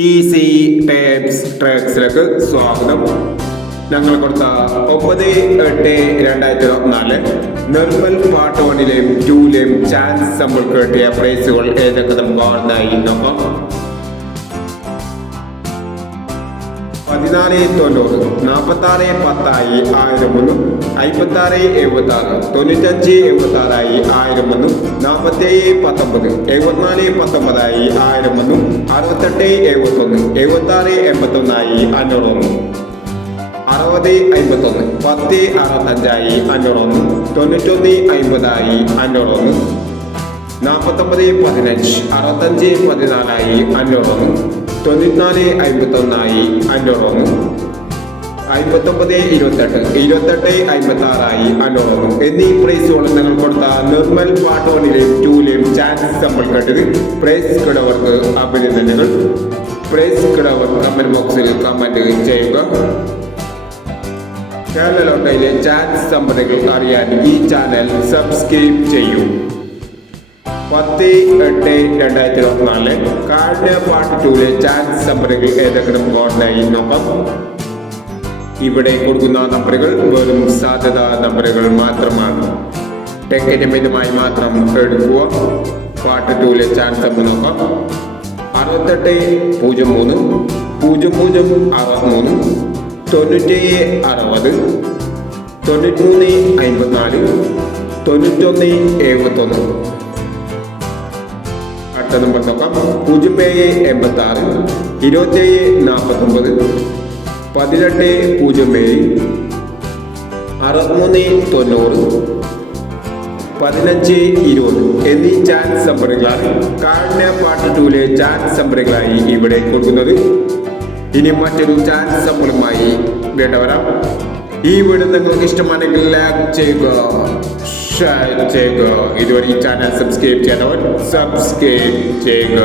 Easy tapes ട്രാക്സിലേക്ക് സ്വാഗതം. ഞങ്ങൾ കൊടുത്ത ഒമ്പത് എട്ട് രണ്ടായിരത്തി ഇരുപത്തിനാല് നിർമ്മൽ പാർട്ട് വണ്ണിലെയും ടൂലെയും ചാൻസ് നമ്മൾ കിട്ടിയ പ്രൈസുകൾ ഏതൊക്കെ നമുക്ക് കാണുന്നതായി നോക്കാം. പതിനാല് തൊണ്ണൂറ് നാൽപ്പത്തി ആറ് പത്തായി ആയിരം ഒന്നും അമ്പത്താറ് എഴുപത്തി ആറ് തൊണ്ണൂറ്റഞ്ച് എഴുപത്തി ആറായി ആയിരം ഒന്നും നാൽപ്പത്തി ഏഴ് പത്തൊമ്പത് എഴുപത്തിനാല് പത്തൊമ്പതായി ആയിരം ഒന്നും അറുപത്തെട്ട് എഴുപത്തൊന്ന് എഴുപത്തി ആറ് എൺപത്തൊന്നായി അഞ്ഞൂറൊന്ന്. അറുപത് അമ്പത്തൊന്ന് പത്ത് അറുപത്തഞ്ചായി അഞ്ഞൂറൊന്ന് തൊണ്ണൂറ്റൊന്ന് അമ്പതായി അഞ്ഞൂറൊന്ന്. നാൽപ്പത്തൊമ്പത് പതിനഞ്ച് അറുപത്തഞ്ച് പതിനാലായി അഞ്ഞൂറൊന്ന്. തൊണ്ണൂറ്റിനാല് അമ്പത്തൊന്നായി അഞ്ഞൂറൊന്ന്. അമ്പത്തൊമ്പത് ഇരുപത്തെട്ട് ഇരുപത്തെട്ട് അമ്പത്തി ആറായി അഞ്ഞൂറൊന്ന്. എന്നീ പ്രൈസുകൾ നിങ്ങൾ കൊടുത്ത നിർമ്മൽ പാട്ടോണിലെ വണ്ണിലെയും ടൂലെയും ചാൻസ് നമ്മൾ കണ്ടത് പ്രൈസ് കിടവർക്ക് അഭിനന്ദനങ്ങൾ. പ്രൈസ് കിടവർ കമന്റ് ബോക്സിൽ കമന്റ് ചെയ്യുക. കേരള ലോട്ടയിലെ ചാൻസ് സമ്പന്നകൾ അറിയാൻ ഈ ചാനൽ സബ്സ്ക്രൈബ് ചെയ്യൂ. പത്ത് എട്ട് രണ്ടായിരത്തി ഇരുപത്തിനാല് കാഴ്ച പാർട്ട് ടൂലെ ചാൻസ് നമ്പറുകൾ ഏതൊക്കെ നമുക്ക് ഓൺലൈൻ നോക്കാം. ഇവിടെ കൊടുക്കുന്ന നമ്പറുകൾ വെറും സാധ്യതാ നമ്പറുകൾ മാത്രമാണ്. ടെക്കറ്റമിതമായി മാത്രം എടുക്കുക. പാർട്ട് ടൂലെ ചാൻസ് നമ്പർ നോക്കാം. അറുപത്തെട്ട് പൂജ്യം മൂന്ന് പൂജ്യം പൂജ്യം അറുപത്തിമൂന്ന് തൊണ്ണൂറ്റേഴ് അറുപത് തൊണ്ണൂറ്റിമൂന്ന് അമ്പത്തിനാല് തൊണ്ണൂറ്റൊന്ന് എഴുപത്തൊന്ന്. അടുത്ത നമ്പർ നോക്കാം. പൂജ്യം ഏഴ് എൺപത്തി ആറ് ഇരുപത്തേഴ് നാൽപ്പത്തൊമ്പത് പതിനെട്ട് പൂജ്യം ഏഴ് അറുപത്തിമൂന്ന് തൊണ്ണൂറ് പതിനഞ്ച് ഇരുപത് എന്നീ ചാൻസ് നമ്പറുകളാണ് കാടിന്റെ പാർട്ട് ടൂലെ ചാൻസ് നമ്പറുകളായി ഇവിടെ കൊടുക്കുന്നത്. ഇനി മറ്റൊരു ചാൻസ് നമ്പറുമായി വേണ്ടവരാം ഈ വീഡിയോ നിങ്ങൾക്ക് ഇഷ്ടമാണെങ്കിൽ ലൈക്ക് ചെയ്യുക ഷെയർ ചെയ്യുക. ഇതുവരെ ഈ ചാനൽ സബ്സ്ക്രൈബ് ചെയ്യാത്തവർ സബ്സ്ക്രൈബ് ചെയ്യുക.